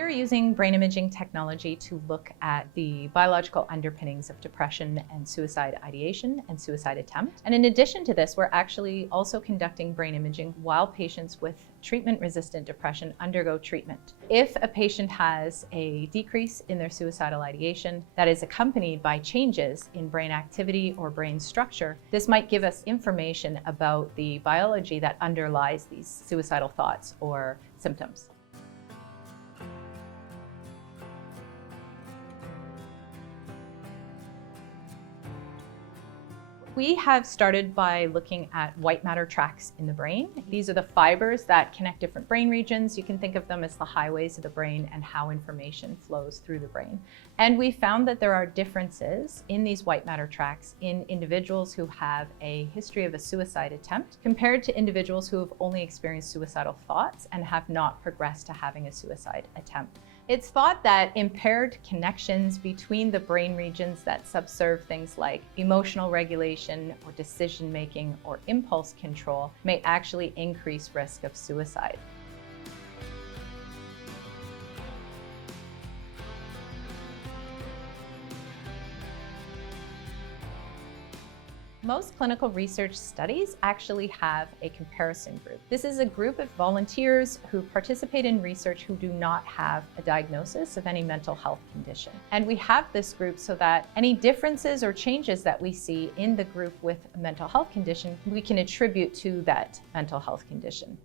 We are using brain imaging technology to look at the biological underpinnings of depression and suicide ideation and suicide attempt. And in addition to this, we're actually also conducting brain imaging while patients with treatment-resistant depression undergo treatment. If a patient has a decrease in their suicidal ideation that is accompanied by changes in brain activity or brain structure, this might give us information about the biology that underlies these suicidal thoughts or symptoms. We have started by looking at white matter tracks in the brain. These are the fibers that connect different brain regions. You can think of them as the highways of the brain and how information flows through the brain. And we found that there are differences in these white matter tracks in individuals who have a history of a suicide attempt compared to individuals who have only experienced suicidal thoughts and have not progressed to having a suicide attempt. It's thought that impaired connections between the brain regions that subserve things like emotional regulation or decision-making or impulse control may actually increase risk of suicide. Most clinical research studies actually have a comparison group. This is a group of volunteers who participate in research who do not have a diagnosis of any mental health condition. And we have this group so that any differences or changes that we see in the group with a mental health condition, we can attribute to that mental health condition.